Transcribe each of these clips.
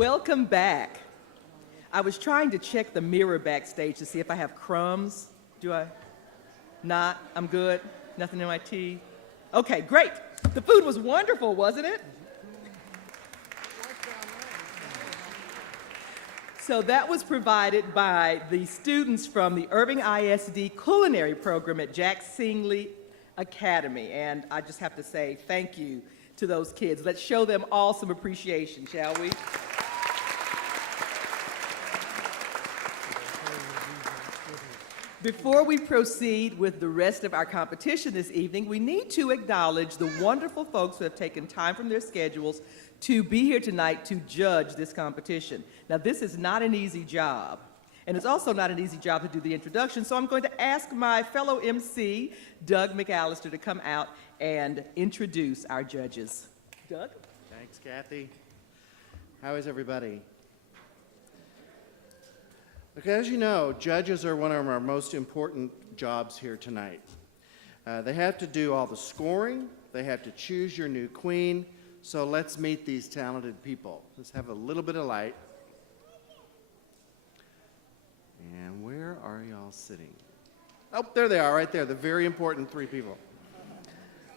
Welcome back. I was trying to check the mirror backstage to see if I have crumbs. Do I? Not? I'm good? Nothing in my tea? Okay, great. The food was wonderful, wasn't it? So that was provided by the students from the Irving ISD culinary program at Jack Singley Academy. And I just have to say thank you to those kids. Let's show them all some appreciation, shall we? Before we proceed with the rest of our competition this evening, we need to acknowledge the wonderful folks who have taken time from their schedules to be here tonight to judge this competition. Now, this is not an easy job, and it's also not an easy job to do the introduction, so I'm going to ask my fellow MC, Doug McAllister, to come out and introduce our judges. Doug? Thanks, Kathy. How is everybody? Okay, as you know, judges are one of our most important jobs here tonight. They have to do all the scoring, they have to choose your new queen, so let's meet these talented people. Let's have a little bit of light. And where are y'all sitting? Oh, there they are, right there, the very important three people.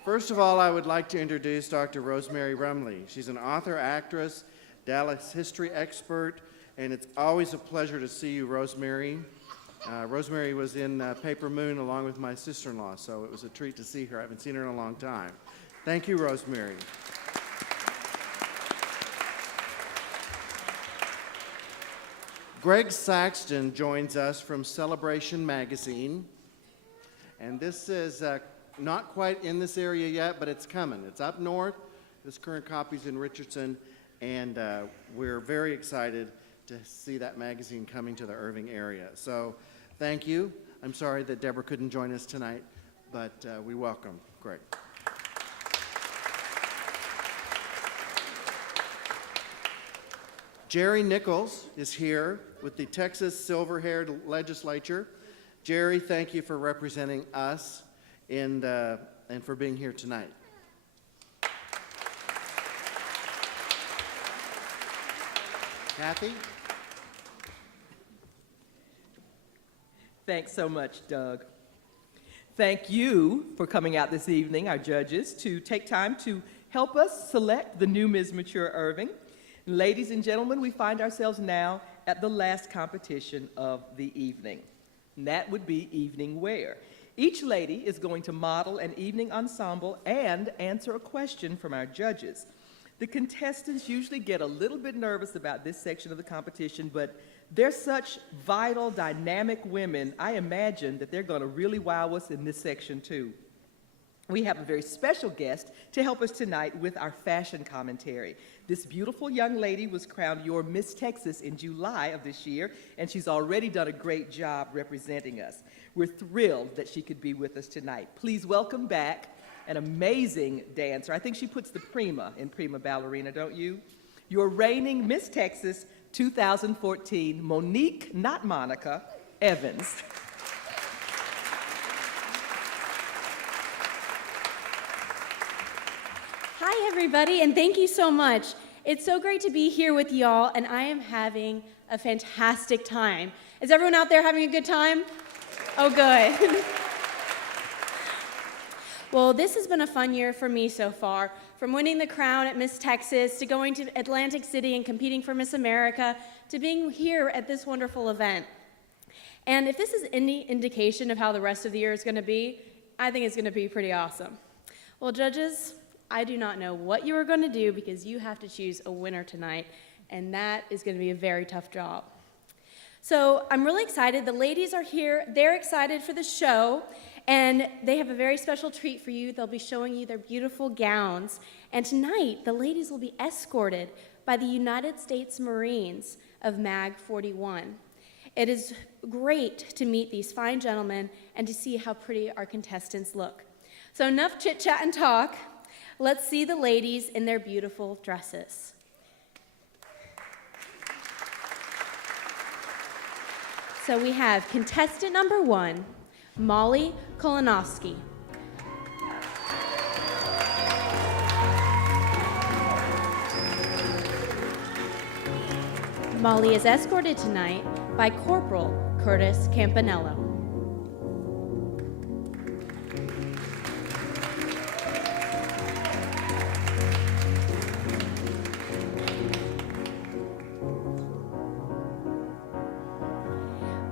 First of all, I would like to introduce Dr. Rosemary Rumley. She's an author, actress, Dallas history expert, and it's always a pleasure to see you, Rosemary. Rosemary was in Paper Moon along with my sister-in-law, so it was a treat to see her. I haven't seen her in a long time. Thank you, Rosemary. Greg Saxton joins us from Celebration Magazine, and this is not quite in this area yet, but it's coming. It's up north. This current copy's in Richardson, and we're very excited to see that magazine coming to the Irving area. So thank you. I'm sorry that Deborah couldn't join us tonight, but we welcome Greg. Jerry Nichols is here with the Texas Silver-Haired Legislature. Jerry, thank you for representing us and for being here tonight. Kathy? Thanks so much, Doug. Thank you for coming out this evening, our judges, to take time to help us select the new Ms. Mature Irving. Ladies and gentlemen, we find ourselves now at the last competition of the evening, and that would be evening wear. Each lady is going to model an evening ensemble and answer a question from our judges. The contestants usually get a little bit nervous about this section of the competition, but they're such vital, dynamic women, I imagine that they're going to really wow us in this section too. We have a very special guest to help us tonight with our fashion commentary. This beautiful young lady was crowned your Miss Texas in July of this year, and she's already done a great job representing us. We're thrilled that she could be with us tonight. Please welcome back an amazing dancer. I think she puts the prima in prima ballerina, don't you? Your reigning Miss Texas 2014, Monique, not Monica, Evans. Hi, everybody, and thank you so much. It's so great to be here with y'all, and I am having a fantastic time. Is everyone out there having a good time? Oh, good. Well, this has been a fun year for me so far. From winning the crown at Miss Texas, to going to Atlantic City and competing for Miss America, to being here at this wonderful event. And if this is any indication of how the rest of the year is going to be, I think it's going to be pretty awesome. Well, judges, I do not know what you are going to do because you have to choose a winner tonight, and that is going to be a very tough job. So I'm really excited. The ladies are here. They're excited for the show, and they have a very special treat for you. They'll be showing you their beautiful gowns. And tonight, the ladies will be escorted by the United States Marines of MAG 41. It is great to meet these fine gentlemen and to see how pretty our contestants look. So enough chit-chat and talk. Let's see the ladies in their beautiful dresses. So we have contestant number 1, Molly Kolonowski. Molly is escorted tonight by Corporal Curtis Campanello.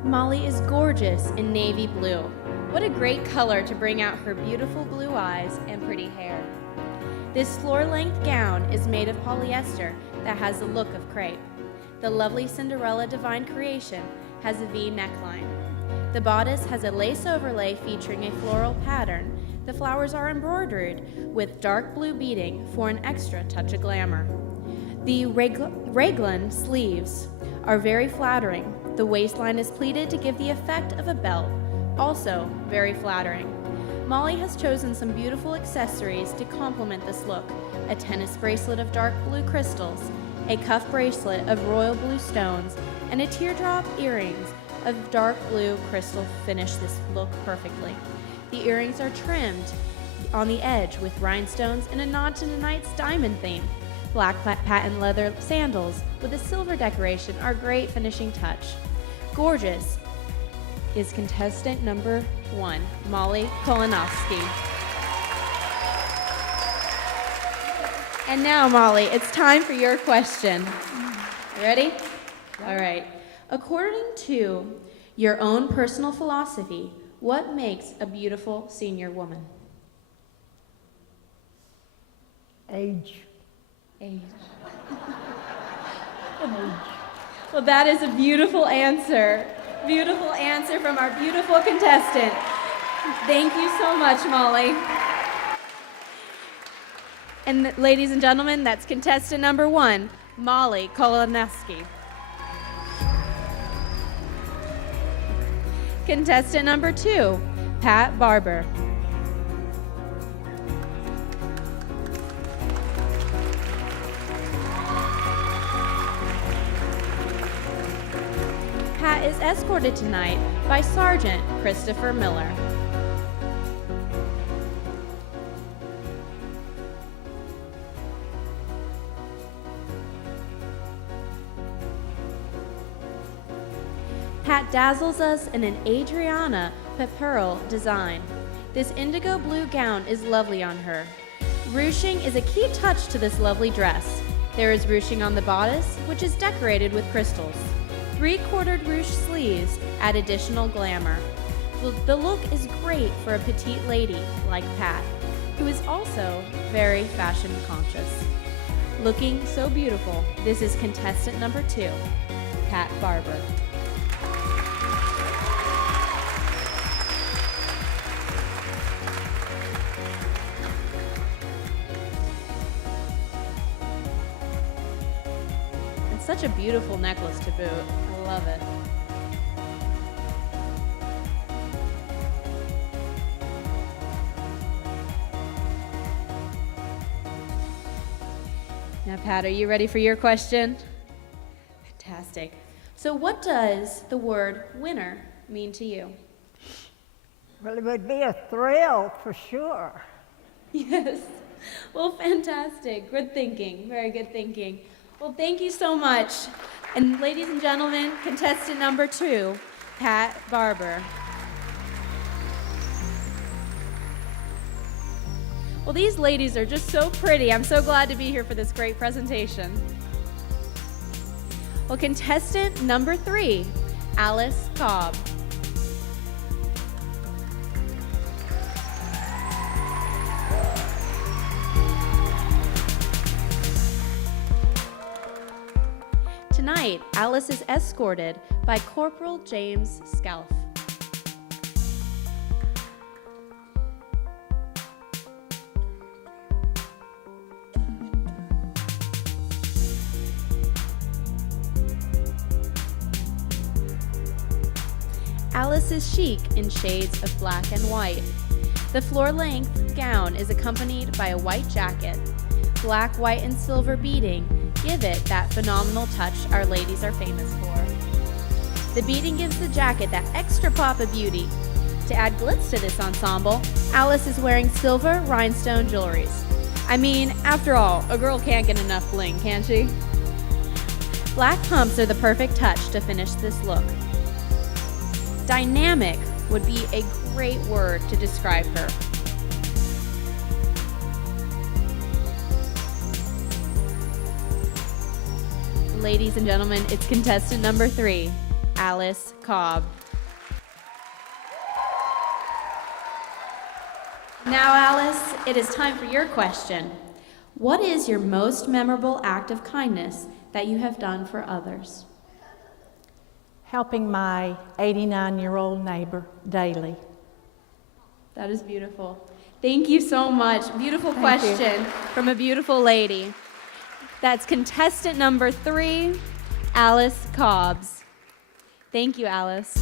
Molly is gorgeous in navy blue. What a great color to bring out her beautiful blue eyes and pretty hair. This floor-length gown is made of polyester that has the look of crepe. The lovely Cinderella Divine Creation has a V neckline. The bodice has a lace overlay featuring a floral pattern. The flowers are embroidered with dark blue beading for an extra touch of glamour. The raglan sleeves are very flattering. The waistline is pleated to give the effect of a belt, also very flattering. Molly has chosen some beautiful accessories to complement this look: a tennis bracelet of dark blue crystals, a cuff bracelet of royal blue stones, and a teardrop earrings of dark blue crystal finish this look perfectly. The earrings are trimmed on the edge with rhinestones in a nod to tonight's diamond theme. Black patent leather sandals with a silver decoration are a great finishing touch. Gorgeous is contestant number 1, Molly Kolonowski. And now, Molly, it's time for your question. You ready? All right. According to your own personal philosophy, what makes a beautiful senior woman? Age. Age. Well, that is a beautiful answer. Beautiful answer from our beautiful contestant. Thank you so much, Molly. And ladies and gentlemen, that's contestant number 1, Molly Kolonowski. Contestant number 2, Pat Barber. Pat is escorted tonight by Sergeant Christopher Miller. Pat dazzles us in an Adriana Peperl design. This indigo blue gown is lovely on her. Ruching is a key touch to this lovely dress. There is ruching on the bodice, which is decorated with crystals. 3/4 ruche sleeves add additional glamour. The look is great for a petite lady like Pat, who is also very fashion conscious. Looking so beautiful, this is contestant number 2, Pat Barber. And such a beautiful necklace to boot. I love it. Now, Pat, are you ready for your question? Fantastic. So what does the word winner mean to you? Well, it would be a thrill for sure. Yes. Well, fantastic. Good thinking. Very good thinking. Well, thank you so much. And ladies and gentlemen, contestant number 2, Pat Barber. Well, these ladies are just so pretty. I'm so glad to be here for this great presentation. Well, contestant number 3, Alice Cobb. Tonight, Alice is escorted by Corporal James Scalf. Alice is chic in shades of black and white. The floor-length gown is accompanied by a white jacket. Black, white, and silver beading give it that phenomenal touch our ladies are famous for. The beading gives the jacket that extra pop of beauty. To add glitz to this ensemble, Alice is wearing silver rhinestone jewelries. I mean, after all, a girl can't get enough bling, can she? Black pumps are the perfect touch to finish this look. Dynamic would be a great word to describe her. Ladies and gentlemen, it's contestant number 3, Alice Cobb. Now, Alice, it is time for your question. What is your most memorable act of kindness that you have done for others? Helping my 89-year-old neighbor daily. That is beautiful. Thank you so much. Beautiful Thank question from a beautiful lady. That's contestant number 3, Alice Cobbs. Thank you, Alice.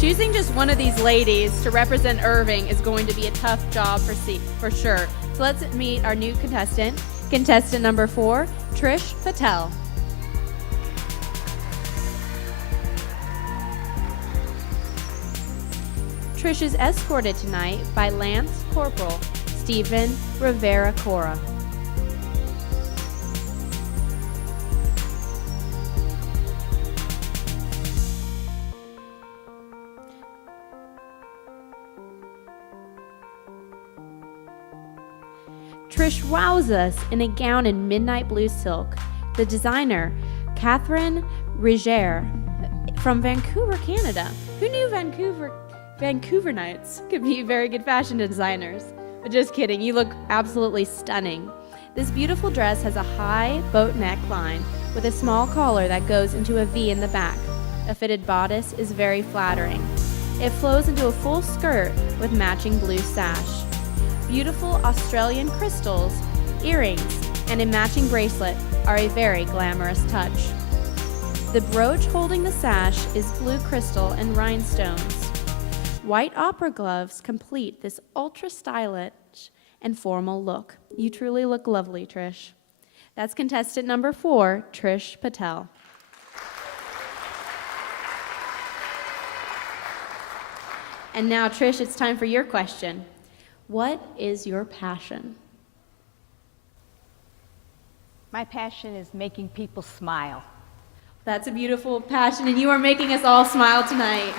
Choosing just one of these ladies to represent Irving is going to be a tough job for sure. So let's meet our new contestant, contestant number 4, Trish Patel. Trish is escorted tonight by Lance Corporal Stephen Rivera Cora. Trish wows us in a gown in midnight blue silk. The designer, Catherine Riger, from Vancouver, Canada. Who knew Vancouverites could be very good fashion designers? But just kidding, you look absolutely stunning. This beautiful dress has a high boat neckline with a small collar that goes into a V in the back. A fitted bodice is very flattering. It flows into a full skirt with matching blue sash. Beautiful Australian crystals, earrings, and a matching bracelet are a very glamorous touch. The brooch holding the sash is blue crystal and rhinestones. White opera gloves complete this ultra stylish and formal look. You truly look lovely, Trish. That's contestant number 4, Trish Patel. And now, Trish, it's time for your question. What is your passion? My passion is making people smile. That's a beautiful passion, and you are making us all smile tonight.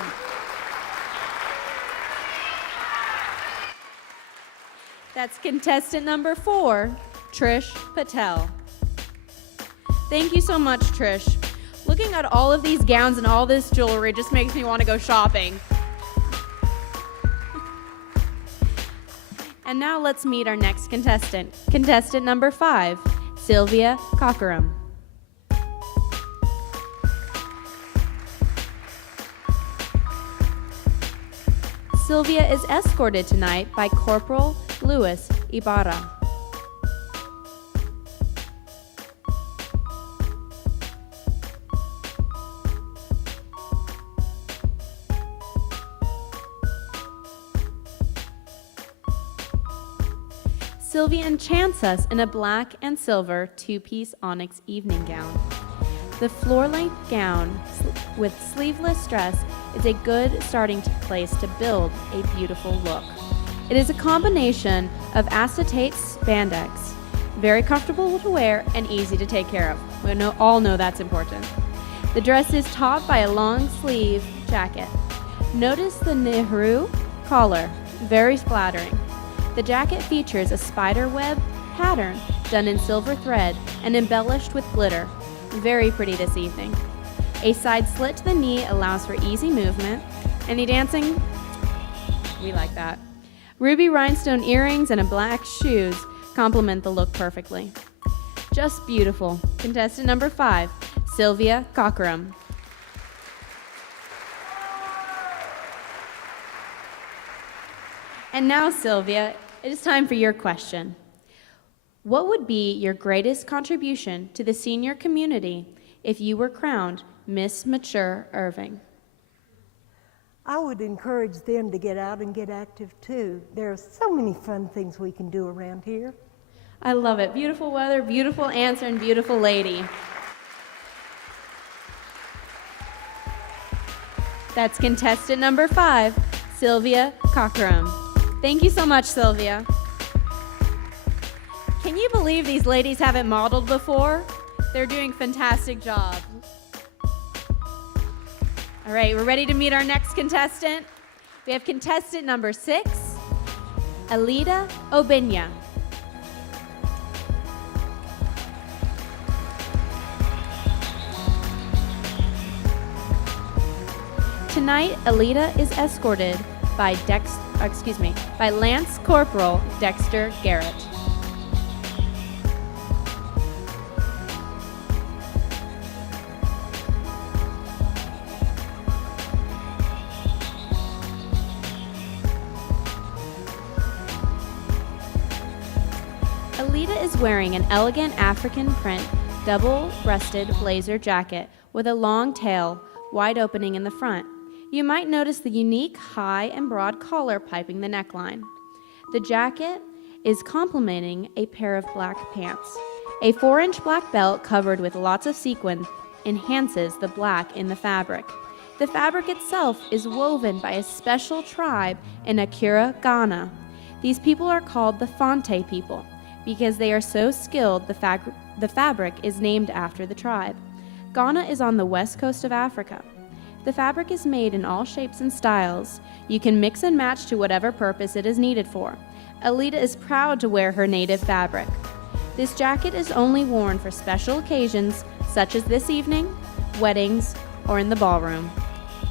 That's contestant number 4, Trish Patel. Thank you so much, Trish. Looking at all of these gowns and all this jewelry just makes me want to go shopping. And now let's meet our next contestant. Contestant number 5, Sylvia Cockerham. Sylvia is escorted tonight by Corporal Luis Ibarra. Sylvia enchants us in a black and silver 2-piece onyx evening gown. The floor-length gown with sleeveless dress is a good starting place to build a beautiful look. It is a combination of acetate spandex, very comfortable to wear and easy to take care of. We all know that's important. The dress is topped by a long sleeve jacket. Notice the Nehru collar, very flattering. The jacket features a spider web pattern done in silver thread and embellished with glitter. Very pretty this evening. A side slit to the knee allows for easy movement. Any dancing? We like that. Ruby rhinestone earrings and a black shoes complement the look perfectly. Just beautiful. Contestant number 5, Sylvia Cockerham. And now, Sylvia, it is time for your question. What would be your greatest contribution to the senior community if you were crowned Miss Mature Irving? I would encourage them to get out and get active too. There are so many fun things we can do around here. I love it. Beautiful weather, beautiful answer, and beautiful lady. That's contestant number 5, Sylvia Cockerham. Thank you so much, Sylvia. Can you believe these ladies haven't modeled before? They're doing a fantastic job. All right, we're ready to meet our next contestant. We have contestant number 6, Alida Obinya. Tonight, Alida is escorted by Lance Corporal Dexter Garrett. Alida is wearing an elegant African print double-breasted blazer jacket with a long tail, wide opening in the front. You might notice the unique high and broad collar piping the neckline. The jacket is complementing a pair of black pants. A 4-inch black belt covered with lots of sequin enhances the black in the fabric. The fabric itself is woven by a special tribe in Accra, Ghana. These people are called the Fonte people because they are so skilled the fabric is named after the tribe. Ghana is on the west coast of Africa. The fabric is made in all shapes and styles. You can mix and match to whatever purpose it is needed for. Alida is proud to wear her native fabric. This jacket is only worn for special occasions such as this evening, weddings, or in the ballroom.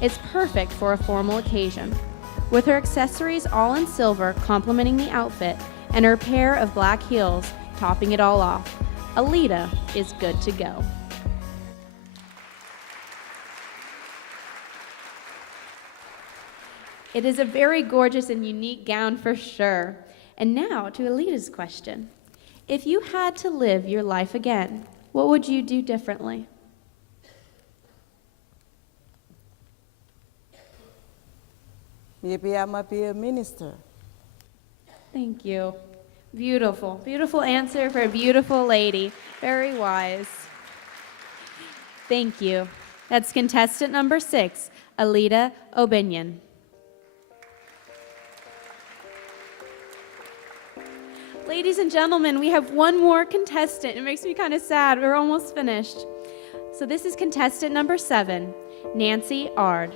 It's perfect for a formal occasion. With her accessories all in silver complementing the outfit and her pair of black heels topping it all off, Alida is good to go. It is a very gorgeous and unique gown for sure. And now to Alida's question. If you had to live your life again, what would you do differently? Maybe I might be a minister. Thank you. Beautiful, beautiful answer for a beautiful lady. Very wise. Thank you. That's contestant number 6, Alida Obinya. Ladies and gentlemen, we have one more contestant. It makes me kind of sad. We're almost finished. So this is contestant number 7, Nancy Ard.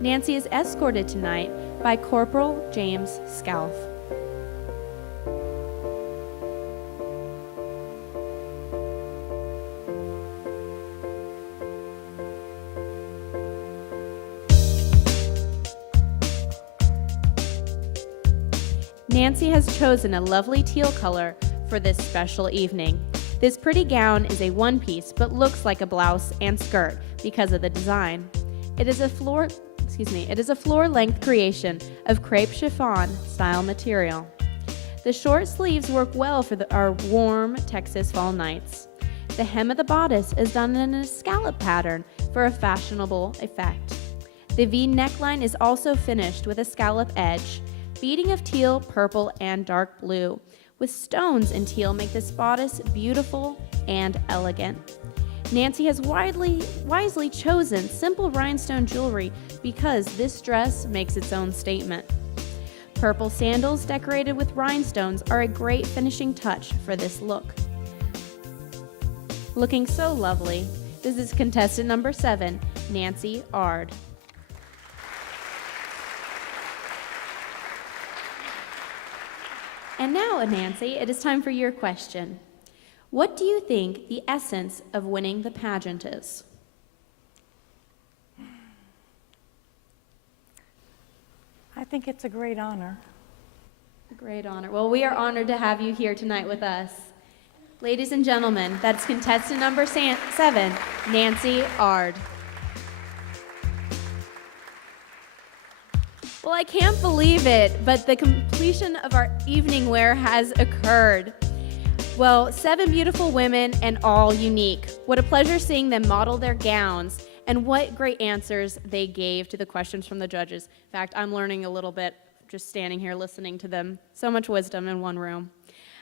Nancy is escorted tonight by Corporal James Scalf. Nancy has chosen a lovely teal color for this special evening. This pretty gown is a one-piece but looks like a blouse and skirt because of the design. It is a floor-length creation of crepe chiffon style material. The short sleeves work well for our warm Texas fall nights. The hem of the bodice is done in a scallop pattern for a fashionable effect. The V neckline is also finished with a scallop edge. Beading of teal, purple, and dark blue with stones in teal make this bodice beautiful and elegant. Nancy has wisely chosen simple rhinestone jewelry because this dress makes its own statement. Purple sandals decorated with rhinestones are a great finishing touch for this look. Looking so lovely, this is contestant number 7, Nancy Ard. And now, Nancy, it is time for your question. What do you think the essence of winning the pageant is? I think it's a great honor. A great honor. Well, we are honored to have you here tonight with us. Ladies and gentlemen, that's contestant number 7, Nancy Ard. Well, I can't believe it, but the completion of our evening wear has occurred. Well, 7 beautiful women and all unique. What a pleasure seeing them model their gowns, and what great answers they gave to the questions from the judges. In fact, I'm learning a little bit just standing here listening to them. So much wisdom in one room.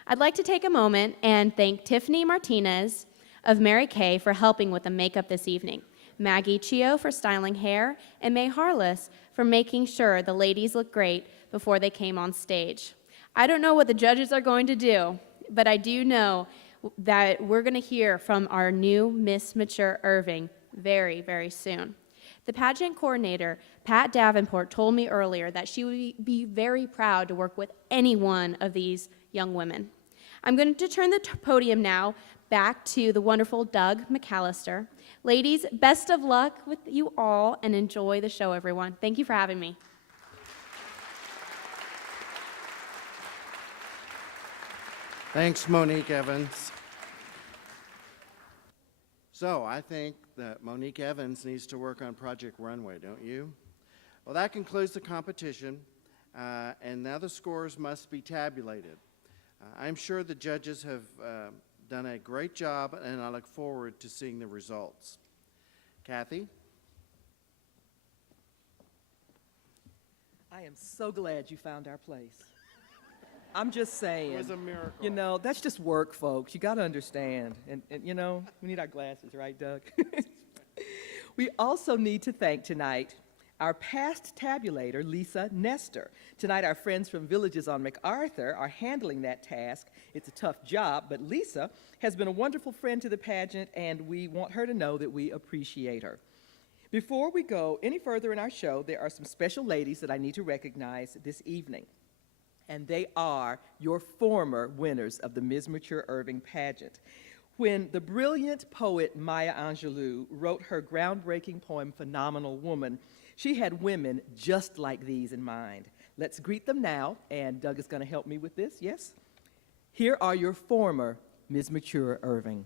I'd like to take a moment and thank Tiffany Martinez of Mary Kay for helping with the makeup this evening. Maggie Chio for styling hair, and May Harless for making sure the ladies look great before they came on stage. I don't know what the judges are going to do, but I do know that we're going to hear from our new Miss Mature Irving very, very soon. The pageant coordinator, Pat Davenport, told me earlier that she would be very proud to work with any one of these young women. I'm going to turn the podium now back to the wonderful Doug McAllister. Ladies, best of luck with you all, and enjoy the show, everyone. Thank you for having me. Thanks, Monique Evans. So I think that Monique Evans needs to work on Project Runway, don't you? Well, that concludes the competition, and now the scores must be tabulated. I'm sure the judges have done a great job, and I look forward to seeing the results. Kathy? I am so glad you found our place. I'm just saying. It was a miracle. You know, that's just work, folks. You got to understand. And, you know, we need our glasses, right, Doug? We also need to thank tonight our past tabulator, Lisa Nestor. Tonight, our friends from Villages on MacArthur are handling that task. It's a tough job, but Lisa has been a wonderful friend to the pageant, and we want her to know that we appreciate her. Before we go any further in our show, there are some special ladies that I need to recognize this evening. And they are your former winners of the Ms. Mature Irving pageant. When the brilliant poet Maya Angelou wrote her groundbreaking poem, Phenomenal Woman, she had women just like these in mind. Let's greet them now, and Doug is going to help me with this, yes? Here are your former Ms. Mature Irving.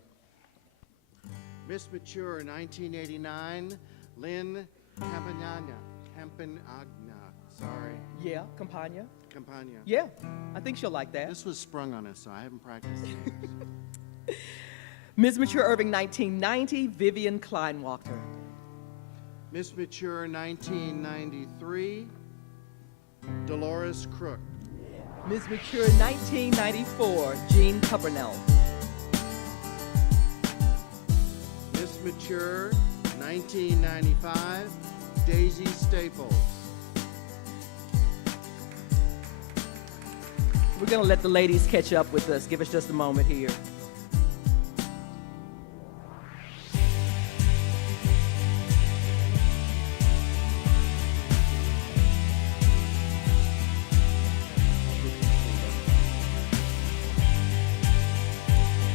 Miss Mature 1989, Lynn Campagna. Sorry. Yeah, Campagna? Campagna. Yeah, I think she'll like that. This was sprung on us, so I haven't practiced it. Ms. Mature Irving 1990, Vivian Kleinwachter. Miss Mature 1993, Dolores Crook. Ms. Mature 1994, Jean Cupernell. Miss Mature 1995, Daisy Staples. We're going to let the ladies catch up with us. Give us just a moment here.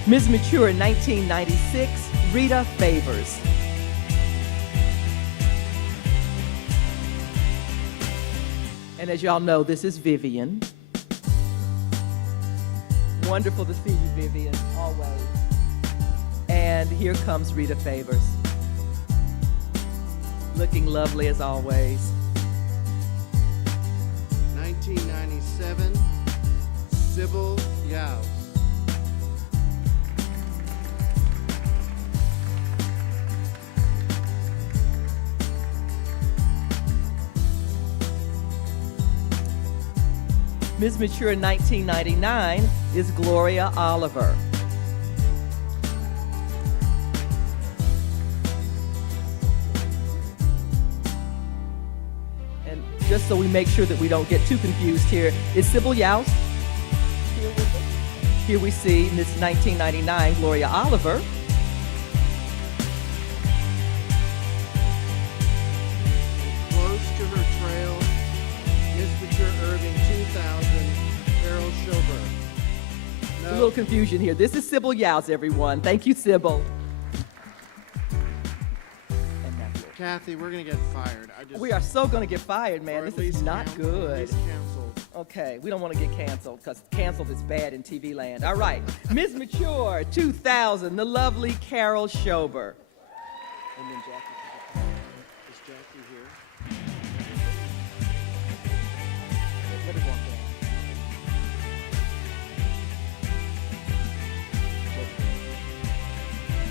Ms. Mature 1996, Rita Favors. And as y'all know, this is Vivian. Wonderful to see you, Vivian, always. And here comes Rita Favors. Looking lovely as always. 1997, Sybil Yaus. Ms. Mature in 1999 is Gloria Oliver. And just so we make sure that we don't get too confused here, is Sybil Yaus here with us? Here we see Miss 1999 Gloria Oliver. Close to her trail, Miss Mature Irving 2000, Carol Schober. A little confusion here. This is Sybil Yaus, everyone. Thank you, Sybil. And that's it. Kathy, we're going to get fired. We are so going to get fired, man. Or at This is least not good. At least canceled. Okay, we don't want to get canceled because canceled is bad in TV land. All right, Ms. Mature 2000, the lovely Carol Schober. And then Jackie. Is Jackie here? Let her walk down.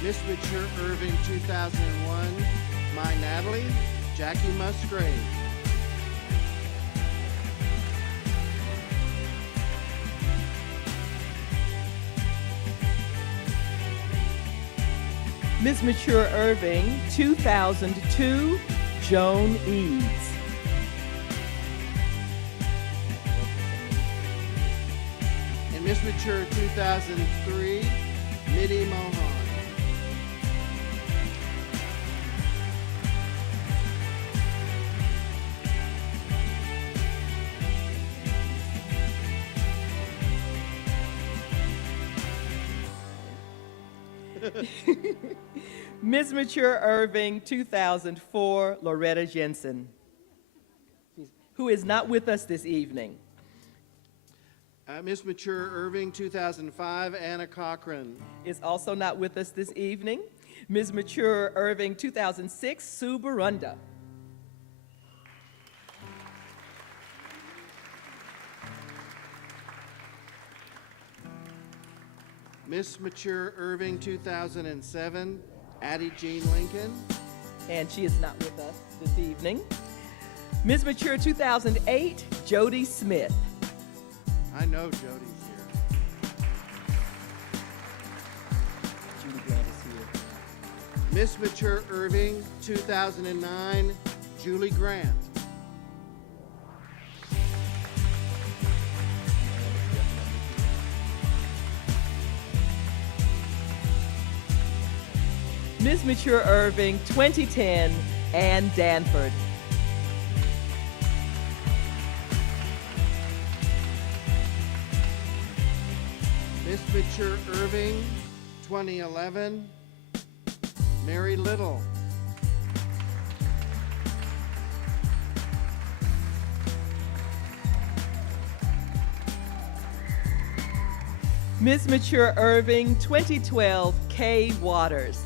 Miss Mature Irving 2001, My Natalie, Jackie Musgrave. Ms. Mature Irving, 2002, Joan Eads. And Miss Mature 2003, Mitty Mohan. Ms. Mature Irving, 2004, Loretta Jensen, who is not with us this evening. Miss Mature Irving 2005, Anna Cochran. Is also not with us this evening. Ms. Mature Irving, 2006, Sue Barunda. Miss Mature Irving 2007, Addie Jean Lincoln. And she is not with us this evening. Ms. Mature 2008, Jody Smith. I know Jody's here. Judy Grant is here. Miss Mature Irving 2009, Julie Grant. Ms. Mature Irving, 2010, Ann Danford. Miss Mature Irving 2011, Mary Little. Ms. Mature Irving, 2012, Kay Waters.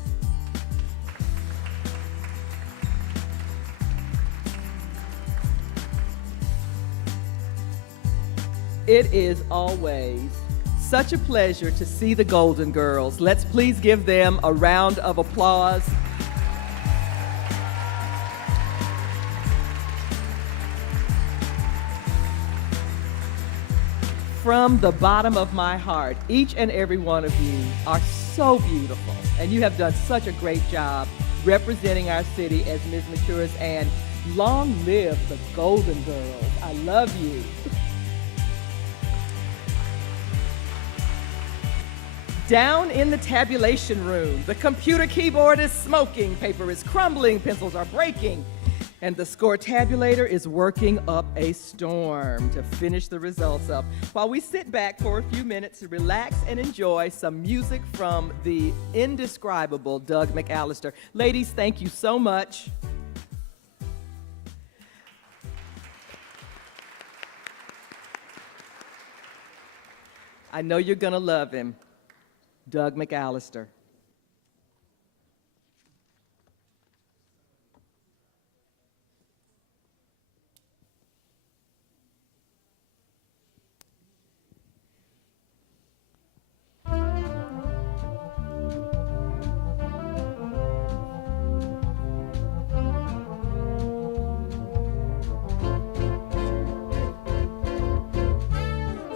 It is always such a pleasure to see the Golden Girls. Let's please give them a round of applause. From the bottom of my heart, each and every one of you are so beautiful, and you have done such a great job representing our city as Ms. Matures, and long live the Golden Girls. I love you. Down in the tabulation room, the computer keyboard is smoking, paper is crumbling, pencils are breaking, and the score tabulator is working up a storm to finish the results up, while we sit back for a few minutes to relax and enjoy some music from the indescribable Doug McAllister. Ladies, thank you so much. I know you're gonna love him. Doug McAllister.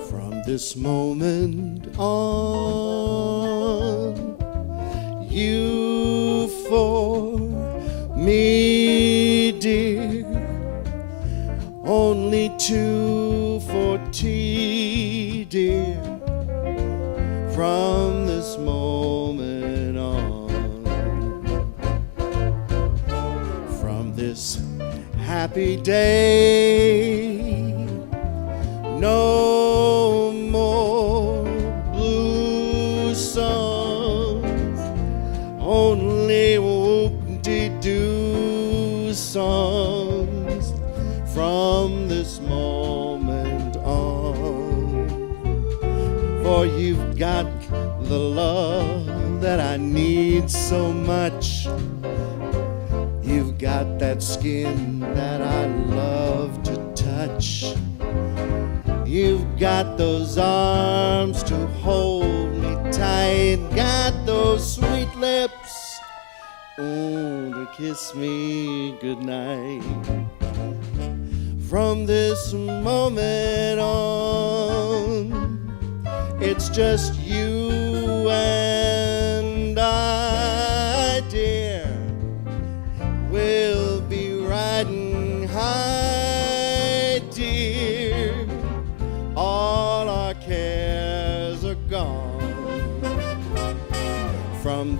From this moment on, you for me, dear, only 2:40, dear. From this moment on, from this happy day, no more blue songs, only whoop-de-doo songs from this moment on. For you've got the love that I need so much. You've got that skin that I love to touch. You've got those arms to hold me tight, got those sweet lips, to kiss me goodnight. From this moment on, it's just you and I,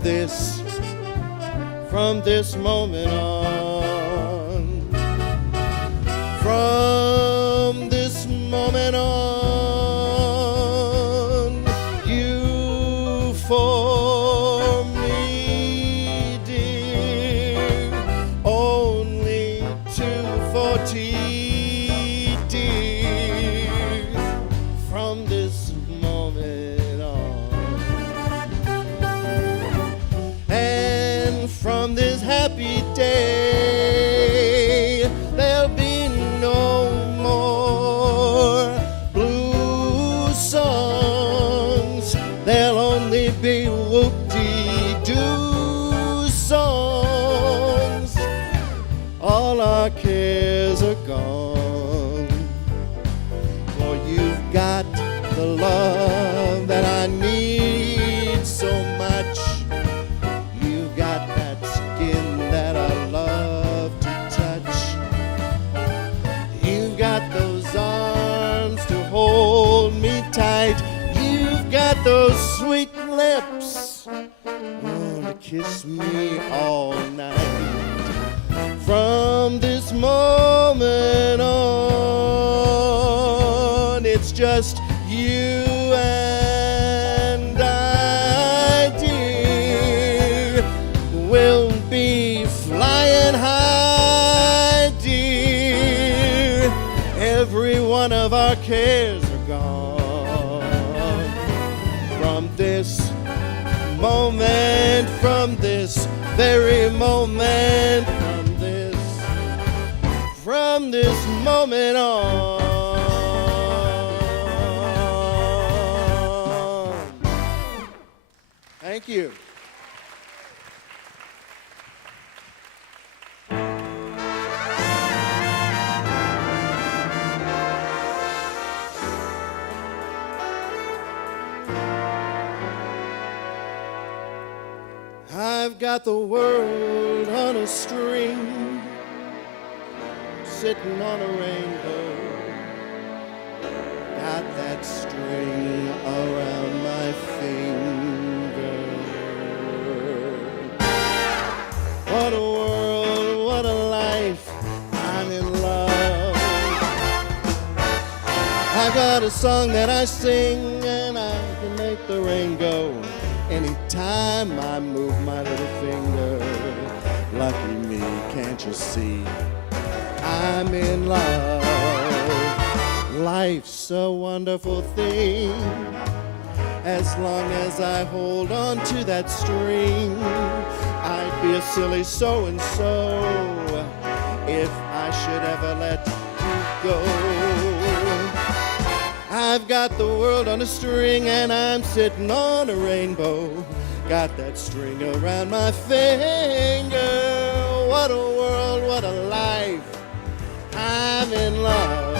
this moment on, from this moment on, you for me, dear, only 240, dear, from this moment on, and from this happy day, there'll be no more blue songs. There'll only be whoop-dee-doo songs. All our cares are gone, for you've got the love that I need so much. You've got that skin that I love to touch. You've got those arms to hold me tight. You've got those sweet lips, oh, to kiss me all night. From this moment on, it's just you and I, dear. We'll be flying high, dear. Every one of our cares are gone. From this moment, from this very moment, from this moment on. Thank you. I've got the world on a string, sitting on a rainbow. Got that string around my finger. What a world, what a life, I'm in love. I got a song that I sing, and I can make the rain go anytime I move my little finger. Lucky me, can't you see? I'm in love. Life's a wonderful thing. As long as I hold on to that string, I'd be a silly so-and-so if I should ever let you go. I've got the world on a string and I'm sitting on a rainbow. Got that string around my finger. What a world, what a life, I'm in love.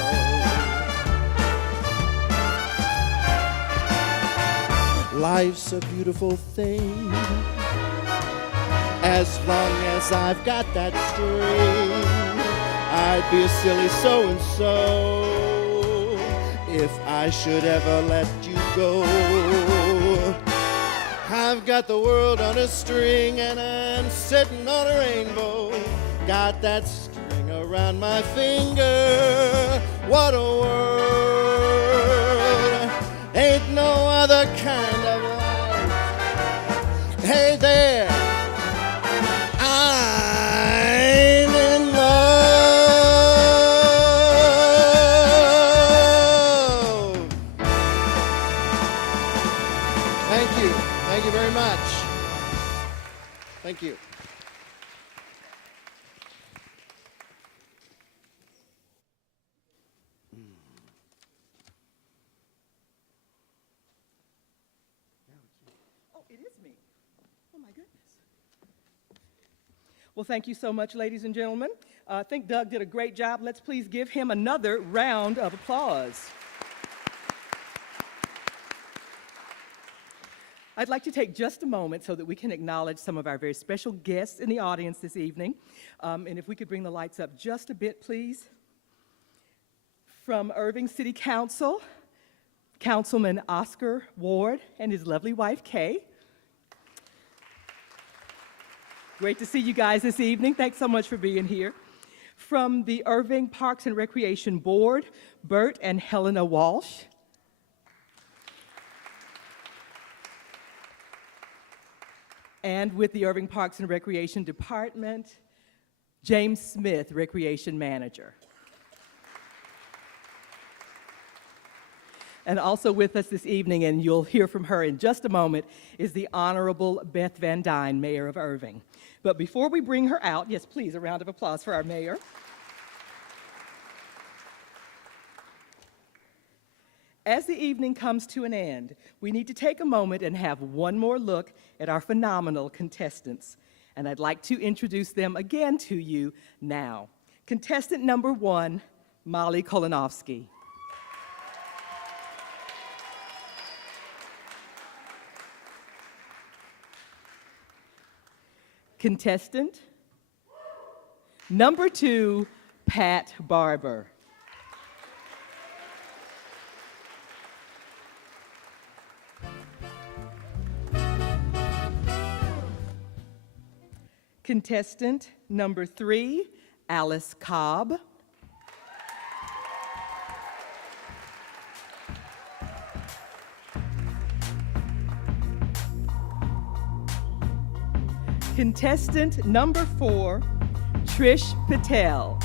Life's a beautiful thing. As long as I've got that string, I'd be a silly so-and-so if I should ever let you go. I've got the world on a string and I'm sitting on a rainbow. Got that string around my finger. What a world. Ain't no other kind of life. Hey there, I'm in love. Thank you. Thank you very much. Thank you. Oh, it is me. Oh, my goodness. Well, thank you so much, ladies and gentlemen. I think Doug did a great job. Let's please give him another round of applause. I'd like to take just a moment so that we can acknowledge some of our very special guests in the audience this evening. And if we could bring the lights up just a bit, please. From Irving City Council, Councilman Oscar Ward and his lovely wife, Kay. Great to see you guys this evening. Thanks so much for being here. From the Irving Parks and Recreation Board, Bert and Helena Walsh. And with the Irving Parks and Recreation Department, James Smith, Recreation Manager. And also with us this evening, and you'll hear from her in just a moment, is the Honorable Beth Van Dyne, Mayor of Irving. But before we bring her out, yes, please, a round of applause for our mayor. As the evening comes to an end, we need to take a moment and have one more look at our phenomenal contestants. And I'd like to introduce them again to you now. Contestant number 1, Molly Kolinovsky. Contestant number 2, Pat Barber. Contestant number 3, Alice Cobb. Contestant number 4, Trish Patel.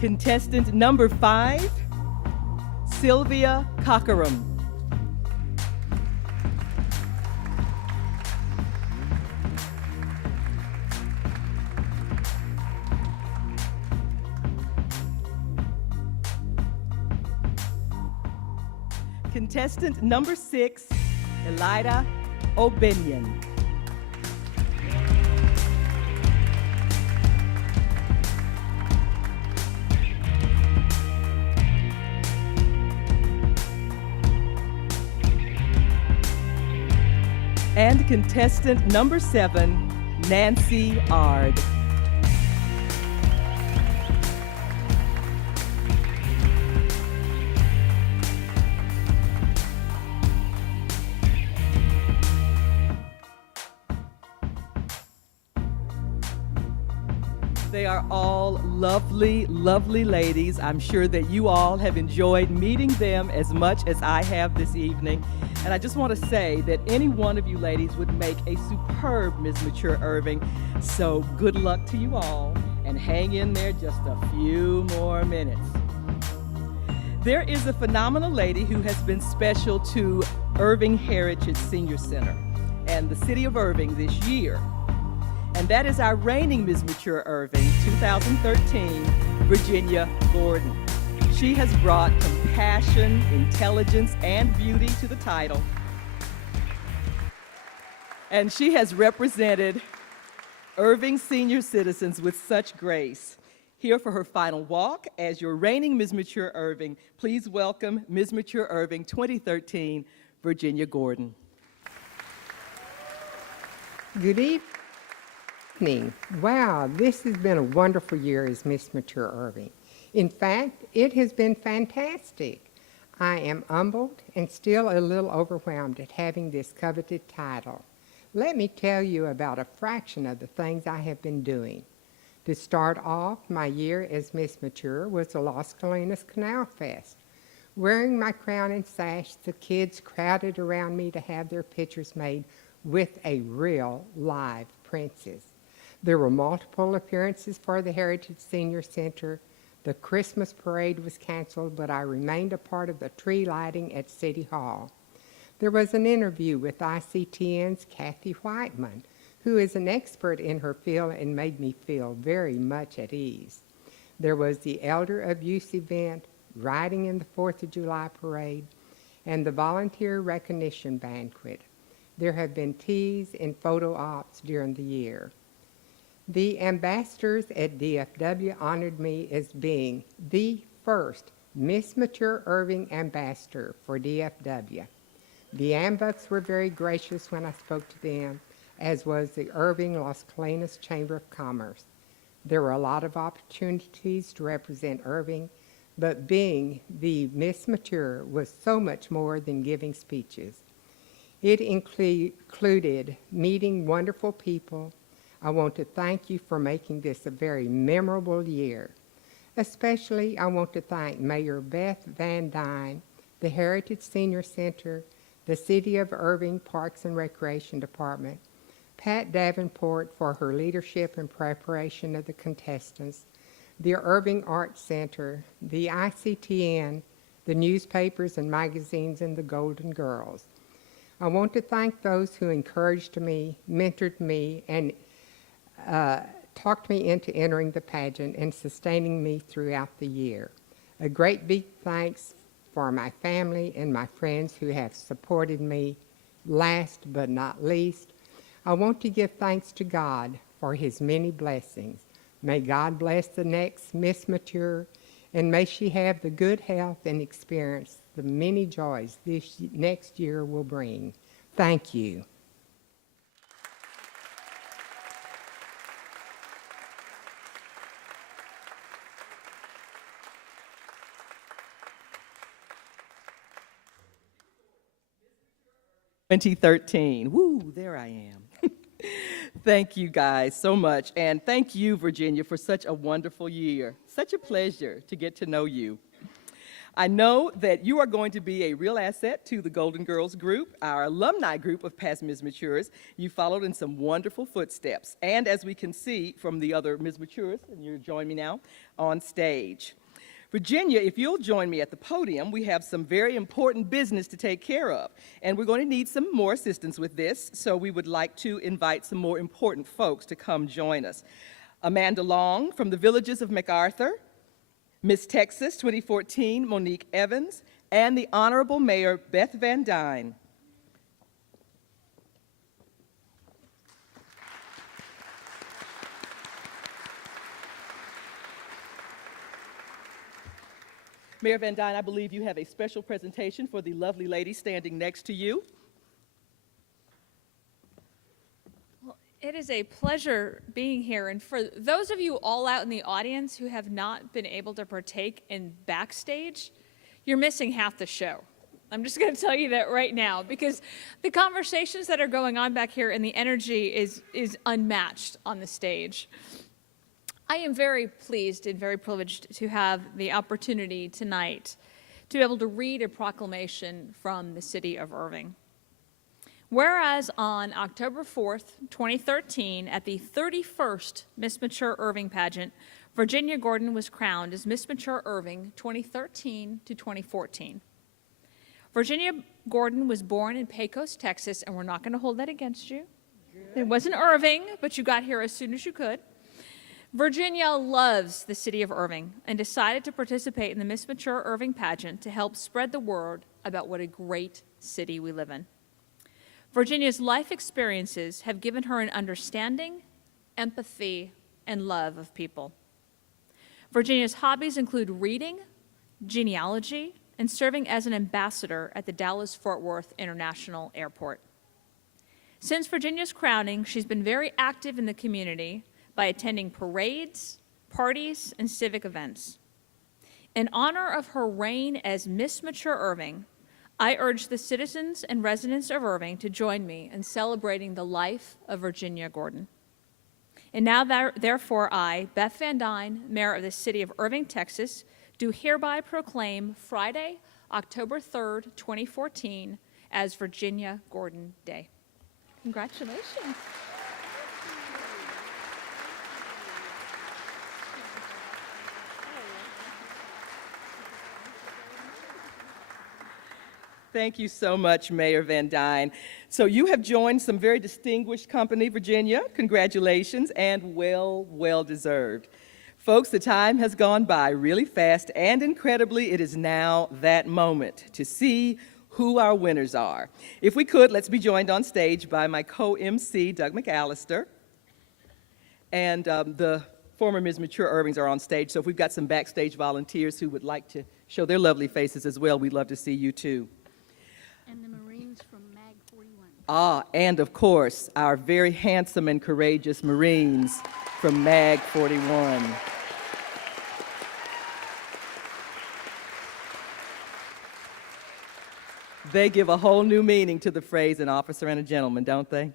Contestant number 5, Sylvia Cockerham. Contestant number 6, Elida Obenian. And contestant number 7, Nancy Ard. They are all lovely, lovely ladies. I'm sure that you all have enjoyed meeting them as much as I have this evening. And I just want to say that any one of you ladies would make a superb Miss Mature Irving. So good luck to you all, and hang in there just a few more minutes. There is a phenomenal lady who has been special to Irving Heritage Senior Center and the city of Irving this year. And that is our reigning Miss Mature Irving 2013, Virginia Gordon. She has brought compassion, intelligence, and beauty to the title. And she has represented Irving senior citizens with such grace. Here for her final walk as your reigning Miss Mature Irving, please welcome Miss Mature Irving 2013, Virginia Gordon. Good evening. Wow, this has been a wonderful year as Miss Mature Irving. In fact, it has been fantastic. I am humbled and still a little overwhelmed at having this coveted title. Let me tell you about a fraction of the things I have been doing. To start off, my year as Miss Mature was the Las Colinas Canal Fest. Wearing my crown and sash, the kids crowded around me to have their pictures made with a real live princess. There were multiple appearances for the Heritage Senior Center. The Christmas parade was canceled, but I remained a part of the tree lighting at City Hall. There was an interview with ICTN's Kathy Whiteman, who is an expert in her field and made me feel very much at ease. There was the Elder Abuse event, riding in the 4th of July parade, and the volunteer recognition banquet. There have been teas and photo ops during the year. The ambassadors at DFW honored me as being the first Miss Mature Irving ambassador for DFW. The Ambucks were very gracious when I spoke to them, as was the Irving Las Colinas Chamber of Commerce. There were a lot of opportunities to represent Irving, but being the Miss Mature was so much more than giving speeches. It included meeting wonderful people. I want to thank you for making this a very memorable year. Especially, I want to thank Mayor Beth Van Dyne, the Heritage Senior Center, the City of Irving Parks and Recreation Department, Pat Davenport for her leadership and preparation of the contestants, the Irving Arts Center, the ICTN, the newspapers and magazines, and the Golden Girls. I want to thank those who encouraged me, mentored me, and talked me into entering the pageant and sustaining me throughout the year. A great big thanks for my family and my friends who have supported me. Last but not least, I want to give thanks to God for his many blessings. May God bless the next Miss Mature, and may she have the good health and experience the many joys this next year will bring. Thank you. Woo, there I am. Thank you guys so much, and thank you, Virginia, for such a wonderful year. Such a pleasure to get to know you. I know that you are going to be a real asset to the Golden Girls group, our alumni group of past Ms. Matures. You followed in some wonderful footsteps, and as we can see from the other Ms. Matures, and you're joining me now on stage. Virginia, if you'll join me at the podium, we have some very important business to take care of, and we're going to need some more assistance with this, so we would like to invite some more important folks to come join us. Amanda Long from the Villages of MacArthur, Miss Texas 2014, Monique Evans, and the Honorable Mayor Beth Van Dyne. Mayor Van Dyne, I believe you have a special presentation for the lovely lady standing next to you. Well, it is a pleasure being here. And for those of you all out in the audience who have not been able to partake in backstage, you're missing half the show. I'm just going to tell you that right now, because the conversations that are going on back here and the energy is unmatched on the stage. I am very pleased and very privileged to have the opportunity tonight to be able to read a proclamation from the city of Irving. Whereas on October 4th, 2013, at the 31st Miss Mature Irving pageant, Virginia Gordon was crowned as Miss Mature Irving 2013 to 2014. Virginia Gordon was born in Pecos, Texas, and we're not going to hold that against you. It wasn't Irving, but you got here as soon as you could. Virginia loves the city of Irving and decided to participate in the Miss Mature Irving pageant to help spread the word about what a great city we live in. Virginia's life experiences have given her an understanding, empathy, and love of people. Virginia's hobbies include reading, genealogy, and serving as an ambassador at the Dallas-Fort Worth International Airport. Since Virginia's crowning, she's been very active in the community by attending parades, parties, and civic events. In honor of her reign as Miss Mature Irving, I urge the citizens and residents of Irving to join me in celebrating the life of Virginia Gordon. And now, therefore, I, Beth Van Dyne, Mayor of the City of Irving, Texas, do hereby proclaim Friday, October 3rd, 2014, as Virginia Gordon Day. Congratulations. Thank you so much, Mayor Van Dyne. So you have joined some very distinguished company, Virginia. Congratulations, and well deserved. Folks, the time has gone by really fast, and incredibly, it is now that moment to see who our winners are. If we could, let's be joined on stage by my co-MC, Doug McAllister. And the former Ms. Mature Irvings are on stage, so if we've got some backstage volunteers who would like to show their lovely faces as well, we'd love to see you too. And the Marines from MAG 41. Ah, and of course, our very handsome and courageous Marines from MAG 41. They give a whole new meaning to the phrase an officer and a gentleman, don't they?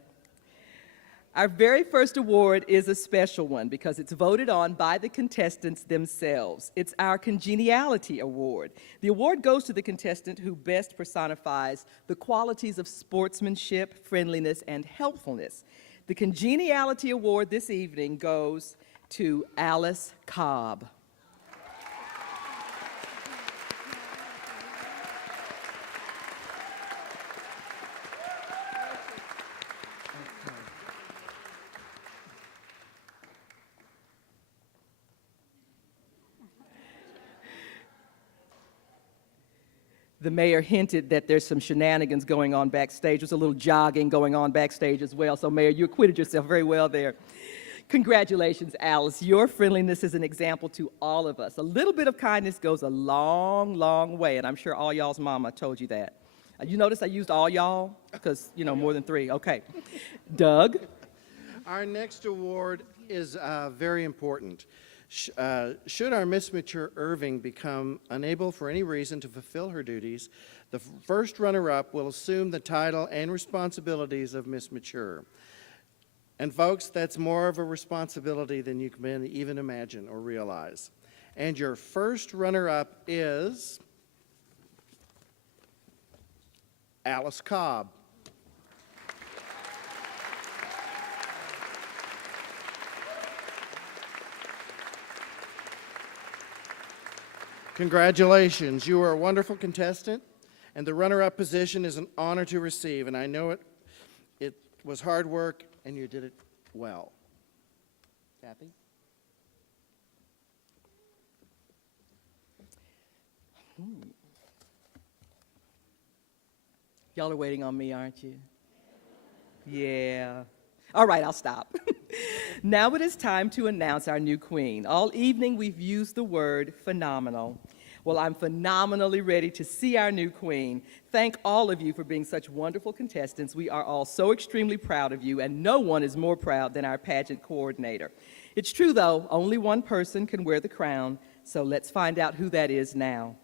Our very first award is a special one because it's voted on by the contestants themselves. It's our Congeniality Award. The award goes to the contestant who best personifies the qualities of sportsmanship, friendliness, and helpfulness. The Congeniality Award this evening goes to Alice Cobb. The mayor hinted that there's some shenanigans going on backstage. There's a little jogging going on backstage as well. So, Mayor, you acquitted yourself very well there. Congratulations, Alice. Your friendliness is an example to all of us. A little bit of kindness goes a long, long way, and I'm sure all y'all's mama told you that. You notice I used all y'all? Because, you know, more than three. Okay. Doug? Our next award is very important. Should our Miss Mature Irving become unable for any reason to fulfill her duties, the first runner-up will assume the title and responsibilities of Miss Mature. And folks, that's more of a responsibility than you can even imagine or realize. And your first runner-up is Alice Cobb. Congratulations, you are a wonderful contestant, and the runner-up position is an honor to receive, and I know it was hard work, and you did it well. Kathy? Y'all are waiting on me, aren't you? Yeah. All right, I'll stop. Now it is time to announce our new queen. All evening we've used the word phenomenal. Well, I'm phenomenally ready to see our new queen. Thank all of you for being such wonderful contestants. We are all so extremely proud of you, and no one is more proud than our pageant coordinator. It's true, though, only one person can wear the crown, so let's find out who that is now.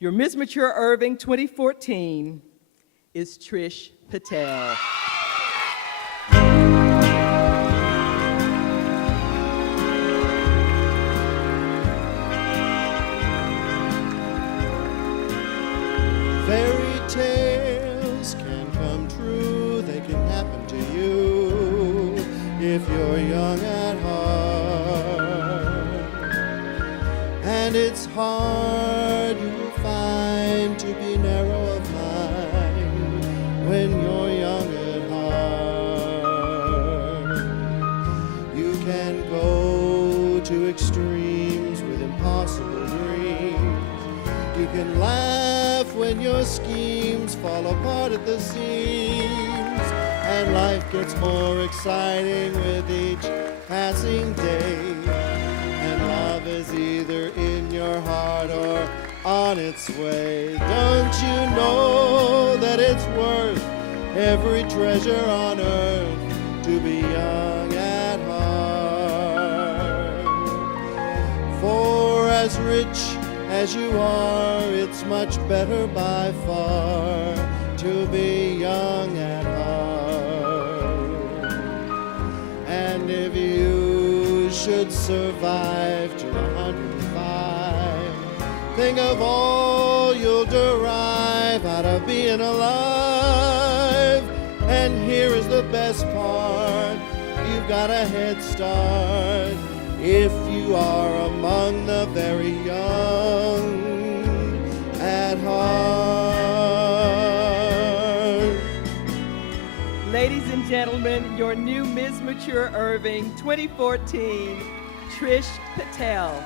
Your Miss Mature Irving 2014 is Trish Patel. Fairy tales can come true, they can happen to you if you're young at heart. And it's hard, you will find, to be narrow of mind when you're young at heart. You can go to extremes with impossible dreams. You can laugh when your schemes fall apart at the seams, and life gets more exciting with each passing day, and love is either in your heart or on its way. Don't you know that it's worth every treasure on earth to be young at heart? For as rich as you are, it's much better by far to be young at heart. And if you should survive to 105, think of all you'll derive out of being alive. And here is the best part, you've got a head start if you are among the very young at heart. Ladies and gentlemen, your new Ms. Mature Irving 2014, Trish Patel.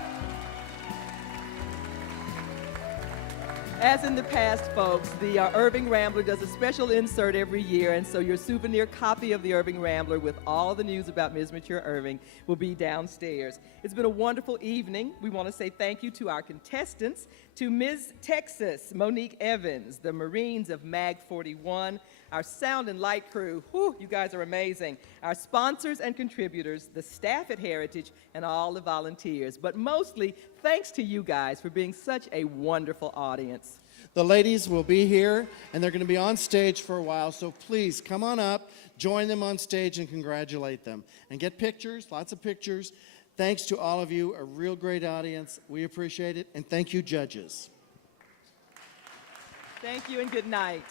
As in the past, folks, the Irving Rambler does a special insert every year, and so your souvenir copy of the Irving Rambler with all the news about Ms. Mature Irving will be downstairs. It's been a wonderful evening. We want to say thank you to our contestants, To Ms. Texas, Monique Evans, the Marines of MAG 41, our sound and light crew, whew, you guys are amazing, our sponsors and contributors, the staff at Heritage, and all the volunteers. But mostly, thanks to you guys for being such a wonderful audience. The ladies will be here, and they're going to be on stage for a while, so please come on up, join them on stage, and congratulate them. And get pictures, lots of pictures. Thanks to all of you, a real great audience. We appreciate it, and thank you, judges. Thank you and good night.